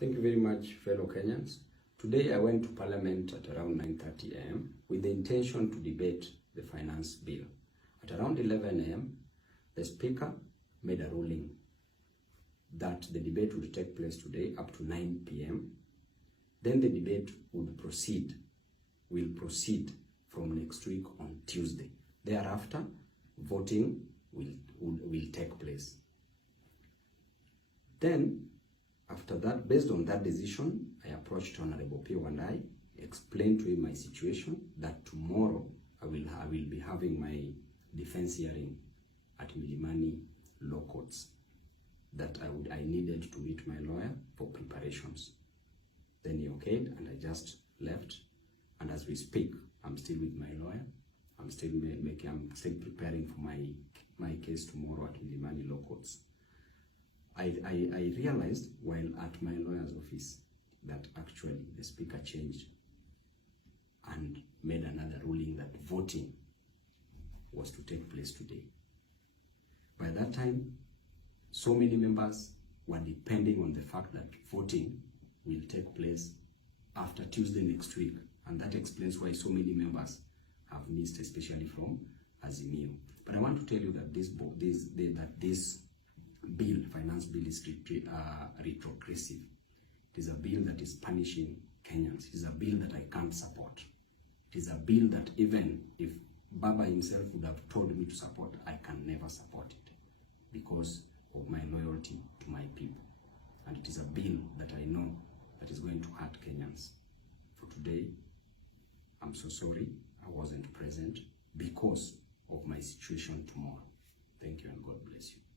Thank you very much, fellow Kenyans. Today I went to Parliament at around 9:30 a.m. with the intention to debate the finance bill. At around 11 a.m., the Speaker made a ruling that the debate would take place today up to 9 p.m. Then the debate will proceed from next week on Tuesday. Thereafter, voting will take place. Then, after that, based on that decision, I approached Honorable P.O. and I explained to him my situation, that tomorrow I will be having my defense hearing at Milimani Law Courts, that I needed to meet my lawyer for preparations. Then he okayed and I just left. And as we speak, I'm still with my lawyer. I'm still preparing for my case tomorrow at Milimani Law Courts. I realized while at my lawyer's office that actually the Speaker changed and made another ruling that voting was to take place today. By that time, so many members were depending on the fact that voting will take place after Tuesday next week, and that explains why so many members have missed, especially from Azimio. But I want to tell you that this bill, finance bill, is retrogressive. It is a bill that is punishing Kenyans. It is a bill that I can't support. It is a bill that even if Baba himself would have told me to support, I can never support it because of my loyalty to my people. And it is a bill that I know that is going to hurt Kenyans. For today, I'm so sorry I wasn't present because of my situation tomorrow. Thank you and God bless you.